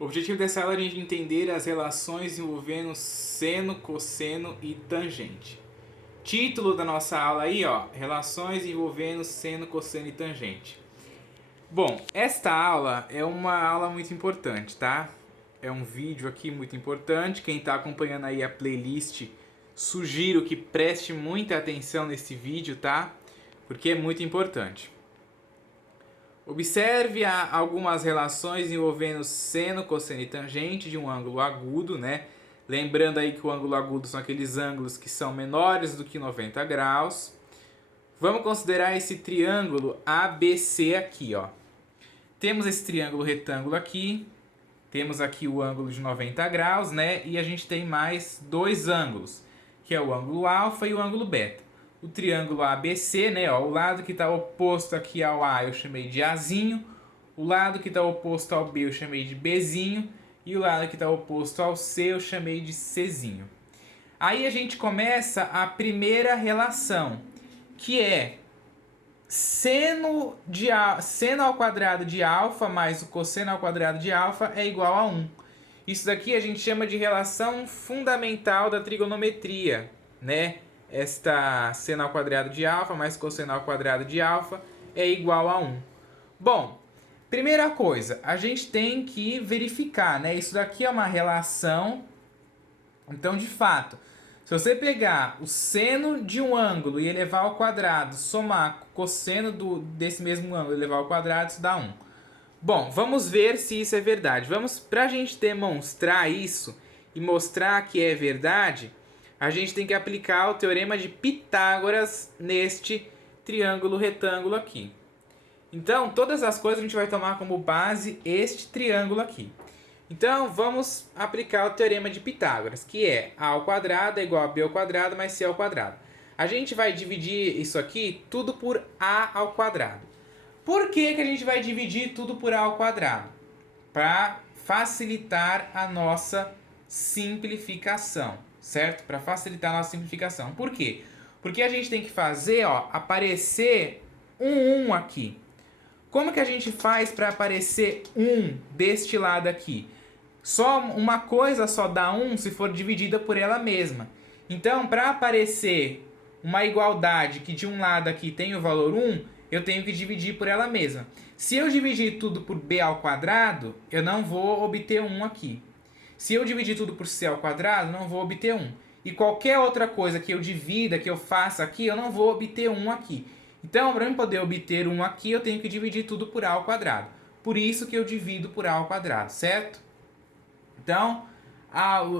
O objetivo dessa aula é a gente entender as relações envolvendo seno, cosseno e tangente. Título da nossa aula aí, ó, relações envolvendo seno, cosseno e tangente. Bom, esta aula é uma aula muito importante, tá? É um vídeo aqui muito importante. Quem está acompanhando aí a playlist, sugiro que preste muita atenção nesse vídeo, tá? Porque é muito importante. Observe algumas relações envolvendo seno, cosseno e tangente de um ângulo agudo, né? Lembrando aí que o ângulo agudo são aqueles ângulos que são menores do que 90 graus. Vamos considerar esse triângulo ABC aqui, ó. Temos esse triângulo retângulo aqui, temos aqui o ângulo de 90 graus, né? E a gente tem mais dois ângulos, que é o ângulo alfa e o ângulo beta. O triângulo ABC, né? Ó, o lado que está oposto aqui ao A eu chamei de Azinho, o lado que está oposto ao B eu chamei de Bzinho e o lado que está oposto ao C eu chamei de Czinho. Aí a gente começa a primeira relação, que é seno ao quadrado de alfa mais o cosseno ao quadrado de alfa é igual a 1. Isso daqui a gente chama de relação fundamental da trigonometria, né? Esta seno ao quadrado de alfa mais cosseno ao quadrado de alfa é igual a 1. Bom, primeira coisa, a gente tem que verificar, né? Isso daqui é uma relação. Então, de fato, se você pegar o seno de um ângulo e elevar ao quadrado, somar o cosseno desse mesmo ângulo e elevar ao quadrado, isso dá 1. Bom, vamos ver se isso é verdade. Para a gente demonstrar isso e mostrar que é verdade, a gente tem que aplicar o teorema de Pitágoras neste triângulo retângulo aqui. Então, todas as coisas a gente vai tomar como base este triângulo aqui. Então, vamos aplicar o teorema de Pitágoras, que é a ao quadrado é igual a b ao quadrado mais c ao quadrado. A gente vai dividir isso aqui tudo por a ao quadrado. Por que a gente vai dividir tudo por a ao quadrado? Para facilitar a nossa simplificação, certo? Para facilitar a nossa simplificação. Por quê? Porque a gente tem que fazer, ó, aparecer um 1 aqui. Como que a gente faz para aparecer 1 deste lado aqui? Só uma coisa só dá 1 se for dividida por ela mesma. Então, para aparecer uma igualdade que de um lado aqui tem o valor 1, eu tenho que dividir por ela mesma. Se eu dividir tudo por b ao quadrado, eu não vou obter 1 aqui. Se eu dividir tudo por c ao quadrado, não vou obter 1. E qualquer outra coisa que eu divida, que eu faça aqui, eu não vou obter 1 aqui. Então, para eu poder obter 1 aqui, eu tenho que dividir tudo por a ao quadrado. Por isso que eu divido por a ao quadrado, certo? Então,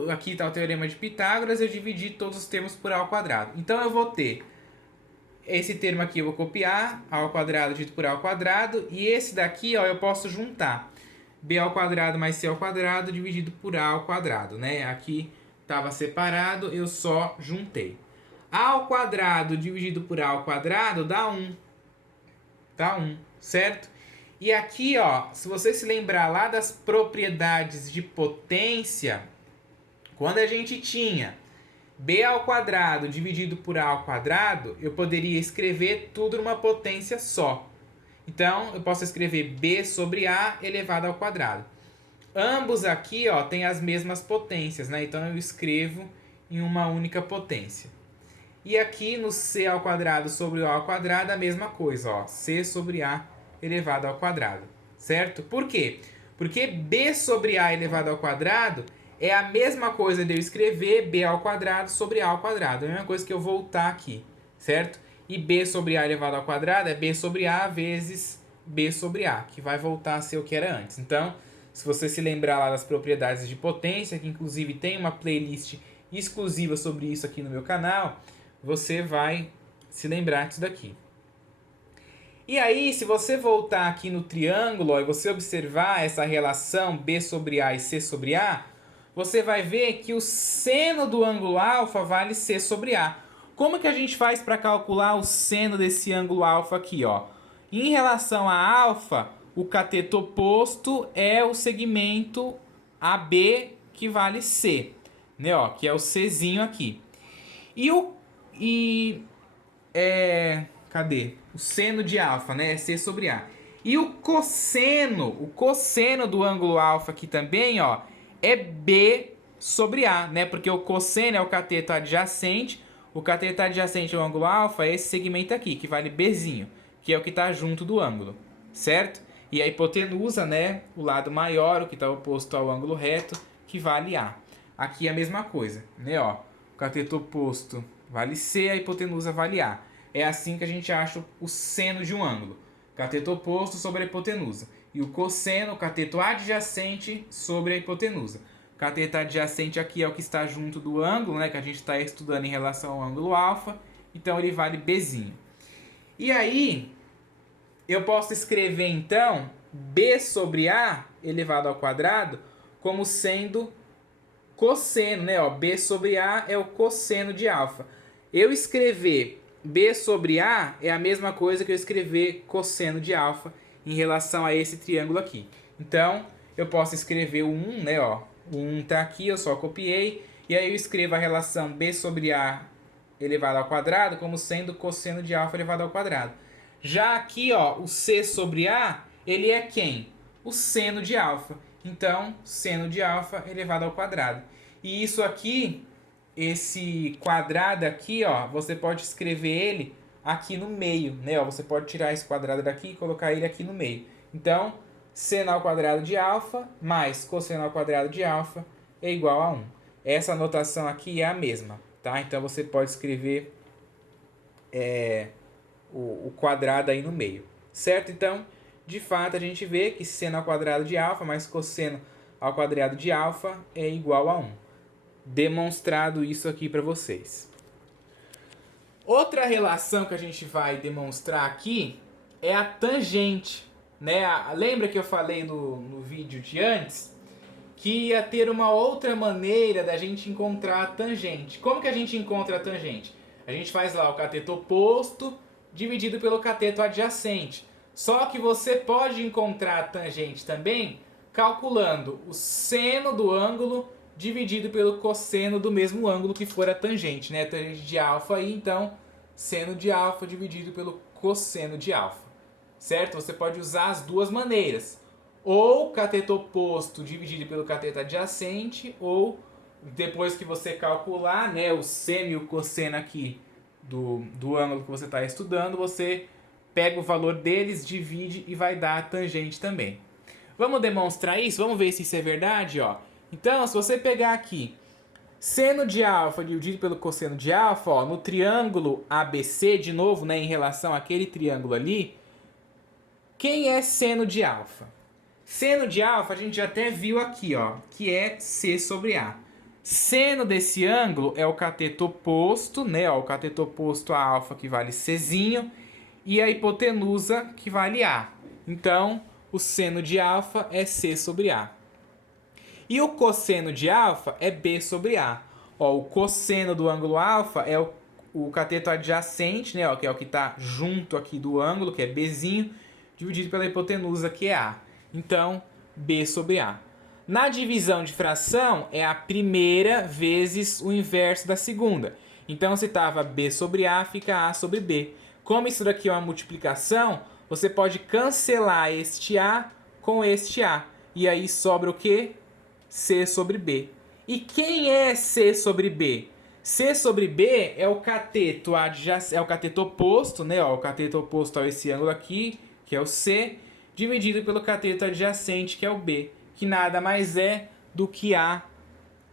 aqui está o teorema de Pitágoras, eu dividi todos os termos por a ao quadrado. Então, eu vou ter esse termo aqui, eu vou copiar, a ao quadrado dividido por a ao quadrado, e esse daqui, ó, eu posso juntar. B ao quadrado mais C ao quadrado dividido por A ao quadrado, né? Aqui estava separado, eu só juntei. A ao quadrado dividido por A ao quadrado dá 1. Dá 1, certo? E aqui, ó, se você se lembrar lá das propriedades de potência, quando a gente tinha B ao quadrado dividido por A ao quadrado, eu poderia escrever tudo numa potência só. Então, eu posso escrever B sobre A elevado ao quadrado. Ambos aqui, ó, têm as mesmas potências, né? Então, eu escrevo em uma única potência. E aqui no C ao quadrado sobre o A ao quadrado, a mesma coisa, ó. C sobre A elevado ao quadrado, certo? Por quê? Porque B sobre A elevado ao quadrado é a mesma coisa de eu escrever B ao quadrado sobre A ao quadrado. É a mesma coisa que eu voltar aqui, certo? E B sobre A elevado ao quadrado é B sobre A vezes B sobre A, que vai voltar a ser o que era antes. Então, se você se lembrar lá das propriedades de potência, que inclusive tem uma playlist exclusiva sobre isso aqui no meu canal, você vai se lembrar disso daqui. E aí, se você voltar aqui no triângulo, ó, e você observar essa relação B sobre A e C sobre A, você vai ver que o seno do ângulo alfa vale C sobre A. Como que a gente faz para calcular o seno desse ângulo alfa aqui, ó? Em relação a alfa, o cateto oposto é o segmento AB que vale C, né, ó, que é o Czinho aqui. Cadê? O seno de alfa, né? É C sobre A. E o cosseno do ângulo alfa aqui também, ó, é B sobre A, né? Porque o cosseno é o cateto adjacente. O cateto adjacente ao ângulo alfa é esse segmento aqui, que vale Bzinho, que é o que está junto do ângulo, certo? E a hipotenusa, né? O lado maior, o que está oposto ao ângulo reto, que vale A. Aqui é a mesma coisa, né? Ó, o cateto oposto vale C, a hipotenusa vale A. É assim que a gente acha o seno de um ângulo. Cateto oposto sobre a hipotenusa. E o cosseno, o cateto adjacente sobre a hipotenusa. O cateto adjacente aqui é o que está junto do ângulo, né? Que a gente está estudando em relação ao ângulo alfa. Então ele vale Bzinho. E aí, eu posso escrever então B sobre A elevado ao quadrado como sendo cosseno, né? Ó, B sobre A é o cosseno de alfa. Eu escrever B sobre A é a mesma coisa que eu escrever cosseno de alfa em relação a esse triângulo aqui. Então, eu posso escrever o 1, né? Ó, o 1 tá aqui, eu só copiei. E aí eu escrevo a relação B sobre A elevado ao quadrado como sendo cosseno de alfa elevado ao quadrado. Já aqui, ó, o C sobre A, ele é quem? O seno de alfa. Então, seno de alfa elevado ao quadrado. E isso aqui, esse quadrado aqui, ó, você pode escrever ele aqui no meio, né? Ó, você pode tirar esse quadrado daqui e colocar ele aqui no meio. Então, seno ao quadrado de alfa mais cosseno ao quadrado de alfa é igual a 1. Essa notação aqui é a mesma, tá? Então, você pode escrever o quadrado aí no meio, certo? Então, de fato, a gente vê que seno ao quadrado de alfa mais cosseno ao quadrado de alfa é igual a 1. Demonstrado isso aqui para vocês. Outra relação que a gente vai demonstrar aqui é a tangente, né? Lembra que eu falei no vídeo de antes que ia ter uma outra maneira da gente encontrar a tangente. Como que a gente encontra a tangente? A gente faz lá o cateto oposto dividido pelo cateto adjacente. Só que você pode encontrar a tangente também calculando o seno do ângulo dividido pelo cosseno do mesmo ângulo que for a tangente, né? A tangente de alfa aí, então, seno de alfa dividido pelo cosseno de alfa, certo? Você pode usar as duas maneiras. Ou cateto oposto dividido pelo cateto adjacente, ou depois que você calcular, né, o seno e o cosseno aqui do ângulo que você está estudando, você pega o valor deles, divide e vai dar a tangente também. Vamos demonstrar isso? Vamos ver se isso é verdade, ó. Então, se você pegar aqui seno de alfa dividido pelo cosseno de alfa, ó, no triângulo ABC, de novo, né, em relação àquele triângulo ali, quem é seno de alfa? Seno de alfa a gente já até viu aqui, ó, que é C sobre A. Seno desse ângulo é o cateto oposto, né, ó, o cateto oposto a alfa que vale Czinho, e a hipotenusa que vale A. Então, o seno de alfa é C sobre A. E o cosseno de alfa é B sobre A. Ó, o cosseno do ângulo alfa é o cateto adjacente, né, ó, que é o que está junto aqui do ângulo, que é Bzinho, dividido pela hipotenusa, que é A. Então, B sobre A. Na divisão de fração, é a primeira vezes o inverso da segunda. Então, se estava B sobre A, fica A sobre B. Como isso daqui é uma multiplicação, você pode cancelar este A com este A. E aí sobra o quê? C sobre B. E quem é C sobre B? C sobre B é o cateto adjacente, é o cateto oposto, né? Ó, o cateto oposto a esse ângulo aqui, que é o C, dividido pelo cateto adjacente, que é o B, que nada mais é do que a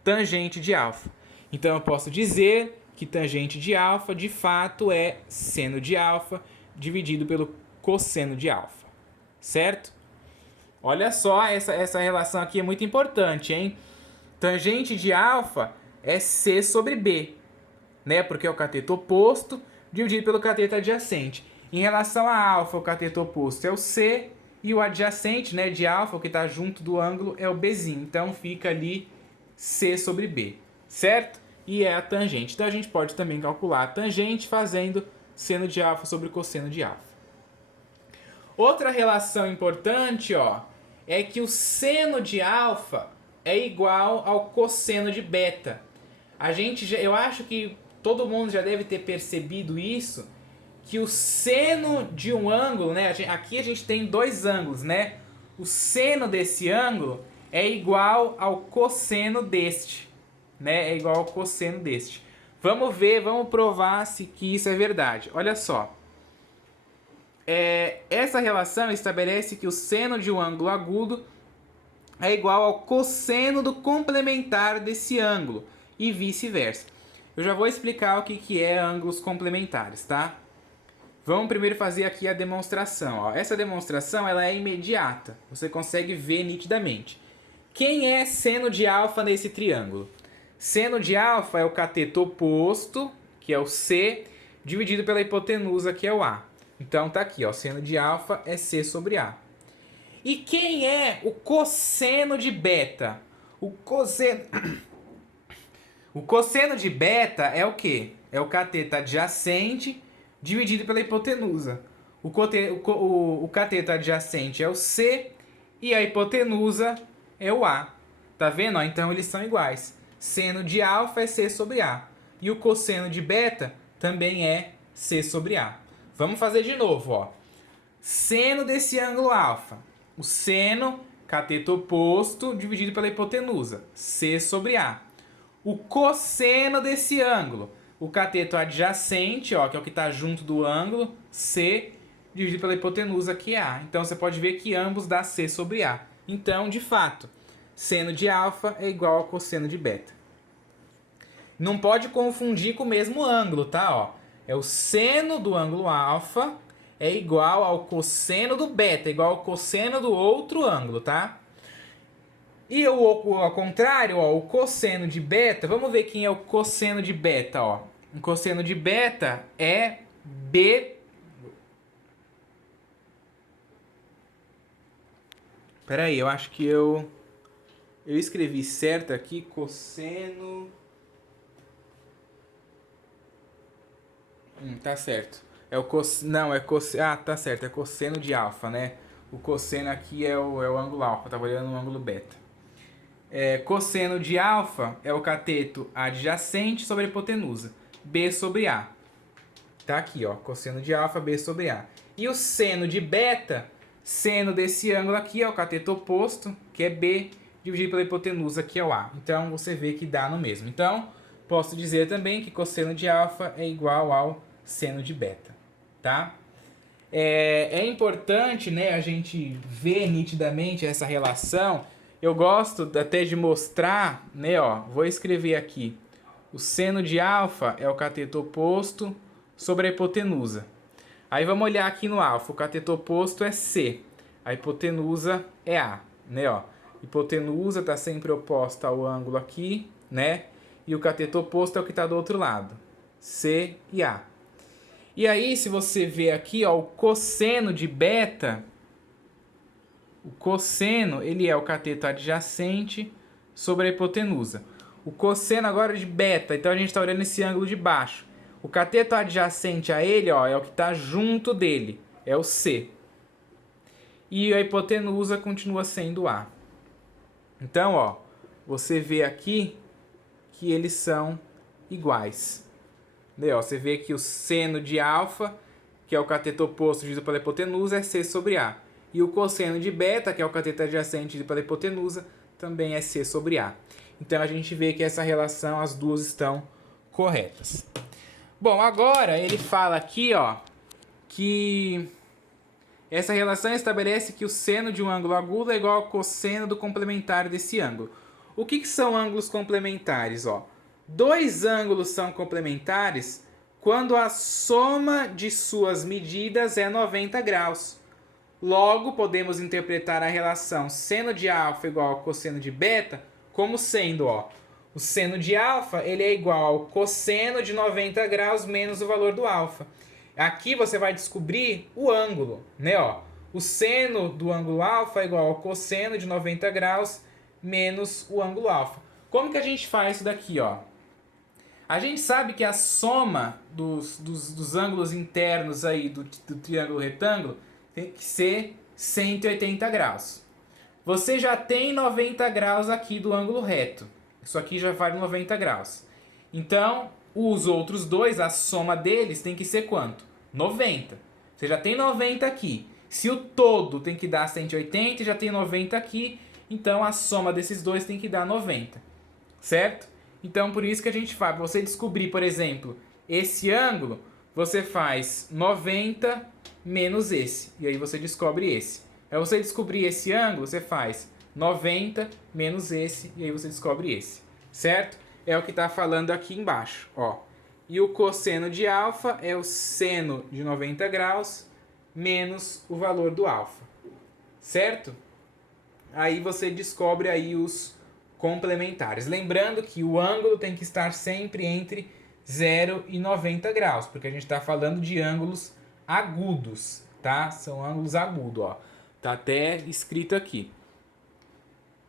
tangente de alfa. Então eu posso dizer que tangente de alfa, de fato, é seno de alfa dividido pelo cosseno de alfa, certo? Olha só, essa relação aqui é muito importante, hein? Tangente de alfa é C sobre B, né? Porque é o cateto oposto dividido pelo cateto adjacente. Em relação a alfa, o cateto oposto é o C e o adjacente, né, de alfa, o que está junto do ângulo, é o Bzinho. Então fica ali C sobre B, certo? E é a tangente. Então a gente pode também calcular a tangente fazendo seno de alfa sobre cosseno de alfa. Outra relação importante, ó, é que o seno de alfa é igual ao cosseno de beta. Eu acho que todo mundo já deve ter percebido isso, que o seno de um ângulo, né? Aqui a gente tem dois ângulos, né? O seno desse ângulo é igual ao cosseno deste, né? É igual ao cosseno deste. Vamos ver, vamos provar se que isso é verdade. Olha só. Essa relação estabelece que o seno de um ângulo agudo é igual ao cosseno do complementar desse ângulo e vice-versa. Eu já vou explicar o que é ângulos complementares, tá? Vamos primeiro fazer aqui a demonstração. Ó. Essa demonstração ela é imediata, você consegue ver nitidamente. Quem é seno de alfa nesse triângulo? Seno de alfa é o cateto oposto, que é o C, dividido pela hipotenusa, que é o A. Então tá aqui, ó, seno de alfa é C sobre A. E quem é o cosseno de beta? O cosseno de beta é o quê? É o cateto adjacente dividido pela hipotenusa. O cateto adjacente é o C e a hipotenusa é o A. Tá vendo? Ó, então eles são iguais. Seno de alfa é C sobre A. E o cosseno de beta também é C sobre A. Vamos fazer de novo, ó. Seno desse ângulo alfa. O seno, cateto oposto, dividido pela hipotenusa. C sobre A. O cosseno desse ângulo. O cateto adjacente, ó, que é o que está junto do ângulo, C, dividido pela hipotenusa, que é A. Então, você pode ver que ambos dá C sobre A. Então, de fato, seno de alfa é igual ao cosseno de beta. Não pode confundir com o mesmo ângulo, tá? Ó, é o seno do ângulo alfa é igual ao cosseno do beta, igual ao cosseno do outro ângulo, tá? E ao contrário, ó, o cosseno de beta, vamos ver quem é o cosseno de beta, ó. O cosseno de beta é B. Pera aí, eu acho que eu escrevi certo aqui, cosseno. Tá certo. Não, é cosseno. Ah, tá certo, é cosseno de alfa, né? O cosseno aqui é o ângulo alfa, tava olhando no ângulo beta. Cosseno de alfa é o cateto adjacente sobre a hipotenusa, B sobre A. Tá aqui, ó, cosseno de alfa, B sobre A. E o seno de beta, seno desse ângulo aqui é o cateto oposto, que é B, dividido pela hipotenusa, que é o A. Então, você vê que dá no mesmo. Então, posso dizer também que cosseno de alfa é igual ao seno de beta, tá? É importante, né, a gente ver nitidamente essa relação. Eu gosto até de mostrar, né, ó, vou escrever aqui. O seno de alfa é o cateto oposto sobre a hipotenusa. Aí vamos olhar aqui no alfa, o cateto oposto é C, a hipotenusa é A, né, ó. Hipotenusa está sempre oposta ao ângulo aqui, né, e o cateto oposto é o que está do outro lado, C e A. E aí, se você ver aqui, ó, o cosseno de beta, o cosseno, ele é o cateto adjacente sobre a hipotenusa. O cosseno agora é de beta, então a gente está olhando esse ângulo de baixo. O cateto adjacente a ele, ó, é o que está junto dele, é o C. E a hipotenusa continua sendo A. Então, ó, você vê aqui que eles são iguais. Você vê que o seno de alfa, que é o cateto oposto dividido pela hipotenusa, é C sobre A. E o cosseno de beta, que é o cateto adjacente dividido pela hipotenusa, também é C sobre A. Então a gente vê que essa relação, as duas estão corretas. Bom, agora ele fala aqui, ó, que essa relação estabelece que o seno de um ângulo agudo é igual ao cosseno do complementar desse ângulo. O que são ângulos complementares? Ó? Dois ângulos são complementares quando a soma de suas medidas é 90 graus. Logo, podemos interpretar a relação seno de alfa igual ao cosseno de beta como sendo, ó, o seno de alfa ele é igual ao cosseno de 90 graus menos o valor do alfa. Aqui você vai descobrir o ângulo, né? Ó, o seno do ângulo alfa é igual ao cosseno de 90 graus menos o ângulo alfa. Como que a gente faz isso daqui, ó? A gente sabe que a soma dos ângulos internos aí do triângulo retângulo tem que ser 180 graus. Você já tem 90 graus aqui do ângulo reto. Isso aqui já vale 90 graus. Então, os outros dois, a soma deles tem que ser quanto? 90. Você já tem 90 aqui. Se o todo tem que dar 180, já tem 90 aqui, então a soma desses dois tem que dar 90, certo? Então por isso que a gente faz, para você descobrir, por exemplo, esse ângulo, você faz 90 menos esse, e aí você descobre esse. Para você descobrir esse ângulo, você faz 90 menos esse, e aí você descobre esse, certo? É o que está falando aqui embaixo, ó. E o cosseno de alfa é o seno de 90 graus menos o valor do alfa, certo? Aí você descobre aí os complementares. Lembrando que o ângulo tem que estar sempre entre 0 e 90 graus, porque a gente está falando de ângulos agudos, tá? São ângulos agudos, ó. Tá até escrito aqui.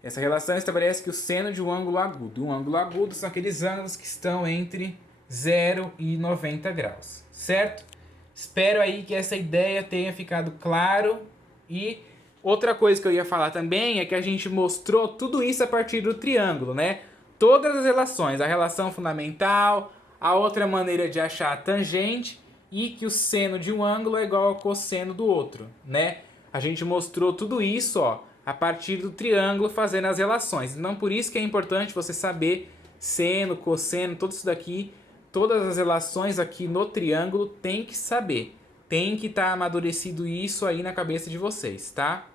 Essa relação estabelece que o seno de um ângulo agudo são aqueles ângulos que estão entre 0 e 90 graus, certo? Espero aí que essa ideia tenha ficado claro. E outra coisa que eu ia falar também é que a gente mostrou tudo isso a partir do triângulo, né? Todas as relações, a relação fundamental, a outra maneira de achar a tangente e que o seno de um ângulo é igual ao cosseno do outro, né? A gente mostrou tudo isso, ó, a partir do triângulo fazendo as relações. Então por isso que é importante você saber seno, cosseno, tudo isso daqui. Todas as relações aqui no triângulo tem que saber. Tem que estar amadurecido isso aí na cabeça de vocês, tá?